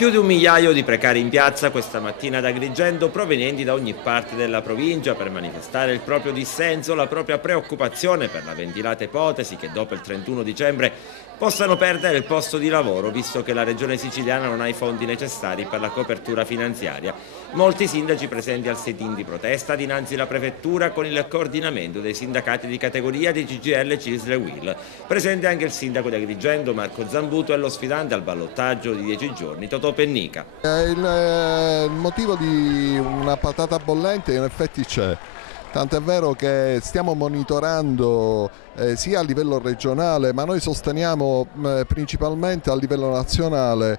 Più di un migliaio di precari in piazza questa mattina ad Agrigento, provenienti da ogni parte della provincia, per manifestare il proprio dissenso, la propria preoccupazione per la ventilata ipotesi che dopo il 31 dicembre possano perdere il posto di lavoro, visto che la regione siciliana non ha i fondi necessari per la copertura finanziaria. Molti sindaci presenti al sit-in di protesta dinanzi alla prefettura con il coordinamento dei sindacati di categoria di CGIL, CISL e UIL. Presente anche il sindaco di Agrigento Marco Zambuto e lo sfidante al ballottaggio di 10 giorni Totò Pennica. Il motivo di una patata bollente in effetti c'è. Tant'è vero che stiamo monitorando sia a livello regionale, ma noi sosteniamo principalmente a livello nazionale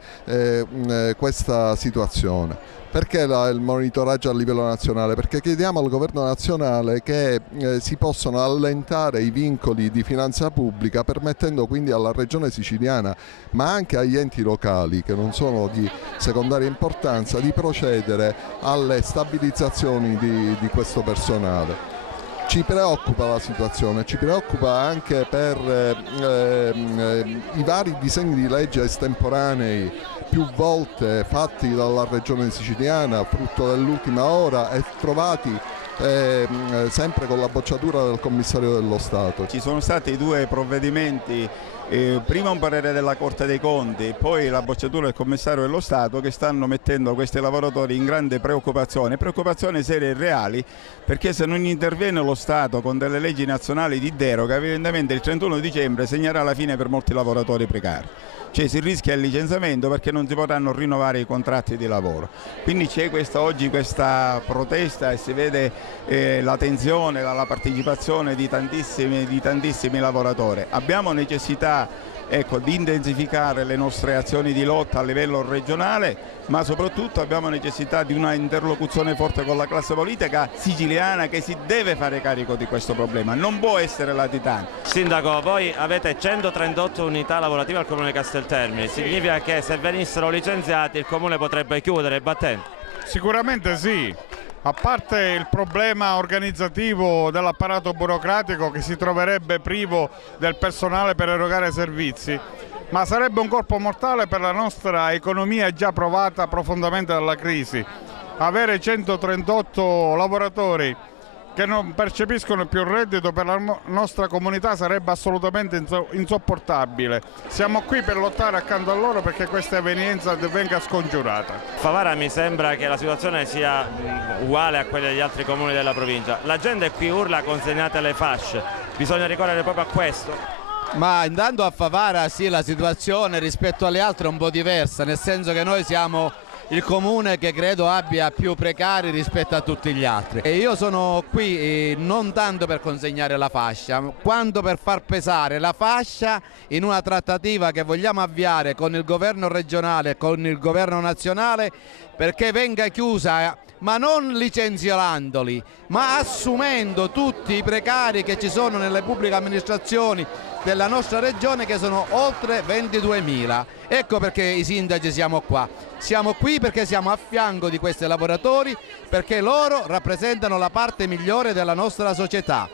questa situazione. Perché il monitoraggio a livello nazionale? Perché chiediamo al governo nazionale che si possano allentare i vincoli di finanza pubblica, permettendo quindi alla regione siciliana, ma anche agli enti locali, che non sono di secondaria importanza, di procedere alle stabilizzazioni di questo personale. Ci preoccupa la situazione, ci preoccupa anche per i vari disegni di legge estemporanei più volte fatti dalla regione siciliana, frutto dell'ultima ora, e trovati sempre con la bocciatura del commissario dello Stato. Ci sono stati due provvedimenti, prima un parere della Corte dei Conti, poi la bocciatura del commissario dello Stato, che stanno mettendo questi lavoratori in grande preoccupazioni serie e reali, perché se non interviene lo Stato con delle leggi nazionali di deroga, evidentemente il 31 dicembre segnerà la fine per molti lavoratori precari. Cioè si rischia il licenziamento perché non si potranno rinnovare i contratti di lavoro. Quindi c'è oggi questa protesta e si vede la tensione, la partecipazione di tantissimi lavoratori. Abbiamo necessità di intensificare le nostre azioni di lotta a livello regionale, ma soprattutto abbiamo necessità di una interlocuzione forte con la classe politica siciliana, che si deve fare carico di questo problema, non può essere latitante. Sindaco, voi avete 138 unità lavorative al comune di Casteltermini, significa che se venissero licenziati il comune potrebbe chiudere i battenti? Sicuramente sì. A parte il problema organizzativo dell'apparato burocratico, che si troverebbe privo del personale per erogare servizi, ma sarebbe un colpo mortale per la nostra economia già provata profondamente dalla crisi. Avere 138 lavoratori che non percepiscono più reddito per la nostra comunità sarebbe assolutamente insopportabile. Siamo qui per lottare accanto a loro perché questa evenienza venga scongiurata. Favara mi sembra che la situazione sia uguale a quella degli altri comuni della provincia. La gente qui urla consegnate le fasce, bisogna ricorrere proprio a questo? Ma andando a Favara sì, la situazione rispetto alle altre è un po' diversa, nel senso che noi siamo il comune che credo abbia più precari rispetto a tutti gli altri, e io sono qui non tanto per consegnare la fascia, quanto per far pesare la fascia in una trattativa che vogliamo avviare con il governo regionale e con il governo nazionale, perché venga chiusa, ma non licenziandoli, ma assumendo tutti i precari che ci sono nelle pubbliche amministrazioni della nostra regione, che sono oltre 22.000. Ecco perché i sindaci siamo qua. Siamo qui perché siamo a fianco di questi lavoratori, perché loro rappresentano la parte migliore della nostra società.